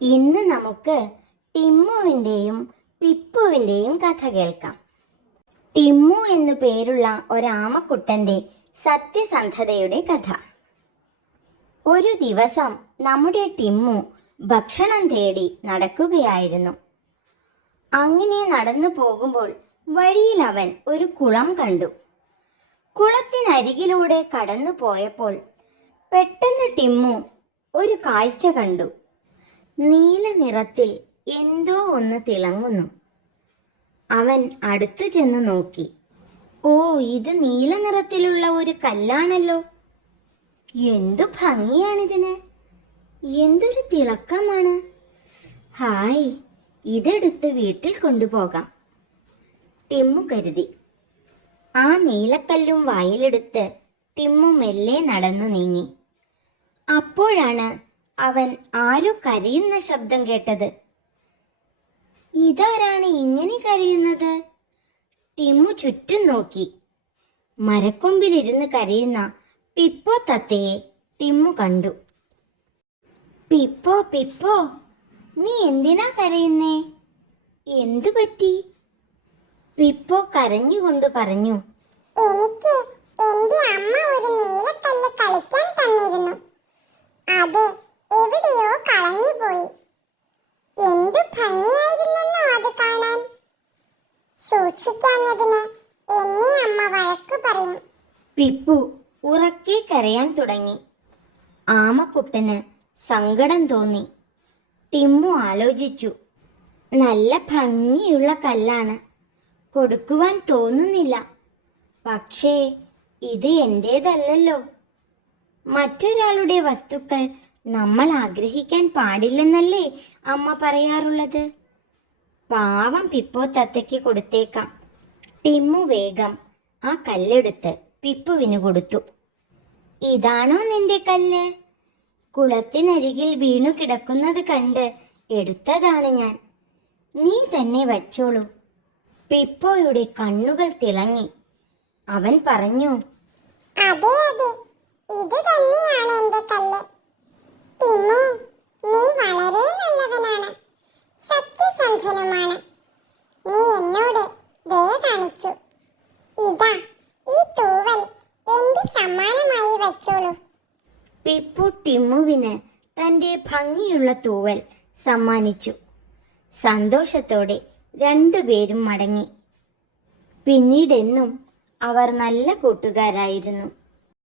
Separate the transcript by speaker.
Speaker 1: ഇന്ന് നമുക്ക് ടിമ്മുവിന്റെയും പിപ്പുവിന്റെയും കഥ കേൾക്കാം. ടിമ്മു എന്നു പേരുള്ള ഒരാമക്കുട്ടന്റെ സത്യസന്ധതയുടെ കഥ. ഒരു ദിവസം നമ്മുടെ ടിമ്മു ഭക്ഷണം തേടി നടക്കുകയായിരുന്നു. അങ്ങനെ നടന്നു പോകുമ്പോൾ വഴിയിൽ അവൻ ഒരു കുളം കണ്ടു. കുളത്തിനരികിലൂടെ കടന്നു പോയപ്പോൾ പെട്ടെന്ന് ടിമ്മു ഒരു കാഴ്ച കണ്ടു. നീല നിറത്തിൽ എന്തോ ഒന്ന് തിളങ്ങുന്നു. അവൻ അടുത്തു ചെന്ന് നോക്കി. ഓ ഇത് നീല നിറത്തിലുള്ള ഒരു കല്ലാണല്ലോ. എന്തു ഭംഗിയാണിതിന്. എന്തൊരു തിളക്കമാണ്. ഹായ് ഇതെടുത്ത് വീട്ടിൽ കൊണ്ടുപോകാം. ടിമ്മു കരുതി. ആ നീലക്കല്ലും വായിലെടുത്ത് ടിമ്മു മെല്ലെ നടന്നു നീങ്ങി. അപ്പോഴാണ് അവൻ ആരോ കരയുന്ന ശബ്ദം കേട്ടത്? ഇതാരാണ് ഇങ്ങനെ കരയുന്നത്? ടിമു ചുറ്റും നോക്കി. മരക്കൊമ്പിലിരുന്ന് കരയുന്ന പിപ്പോ തത്തയെ ടിമു കണ്ടു. പിപ്പോ പിപ്പോ നീ എന്തിനാ കരയുന്നേ? എന്തു പറ്റി? പിപ്പോ കരഞ്ഞുകൊണ്ട് പറഞ്ഞു.
Speaker 2: എനിക്ക് എന്റെ അമ്മ ഒരു നീലക്കല്ല് സൂക്ഷിക്കാഞ്ഞതിന് എന്നെ അമ്മ വഴക്ക് പറയും.
Speaker 1: പിപ്പു ഉറക്കെ കരയാൻ തുടങ്ങി. ആമക്കുട്ടന് സങ്കടം തോന്നി. ടിമ്മു ആലോചിച്ചു. നല്ല ഭംഗിയുള്ള കല്ലാണ്. കൊടുക്കുവാൻ തോന്നുന്നില്ല. പക്ഷേ ഇത് എന്റേതല്ലല്ലോ മറ്റൊരാളുടെ വസ്തുക്കൾ നമ്മൾ ആഗ്രഹിക്കാൻ പാടില്ലെന്നല്ലേ അമ്മ പറയാറുള്ളത്? പാവം പിപ്പോ തത്തയ്ക്ക് കൊടുത്തേക്കാം. ടിമ്മു വേഗം ആ കല്ലെടുത്ത് പിപ്പുവിന് കൊടുത്തു. ഇതാണോ നിന്റെ കല്ല്? കുളത്തിനരികിൽ വീണു കിടക്കുന്നത് കണ്ട് എടുത്തതാണ് ഞാൻ. നീ തന്നെ വച്ചോളൂ. പിപ്പോയുടെ കണ്ണുകൾ തിളങ്ങി. അവൻ പറഞ്ഞു
Speaker 2: അതെ അതെ ഇത് തന്നെയാണ് എന്റെ കല്ല് ടിമ്മു നീ വളരെ നല്ലവനാണ് സത്യസന്ധനുമാണ് നീ എന്നോട് ദയ കാണിച്ചു ഇതാ ഈ തൂവൽ എന്റെ സമ്മാനമായി വച്ചോളൂ.
Speaker 1: പിപ്പു ടിമ്മുവിന് തന്റെ ഭംഗിയുള്ള തൂവൽ സമ്മാനിച്ചു. സന്തോഷത്തോടെ രണ്ടുപേരും മടങ്ങി. പിന്നീടെന്നും അവർ നല്ല കൂട്ടുകാരായിരുന്നു.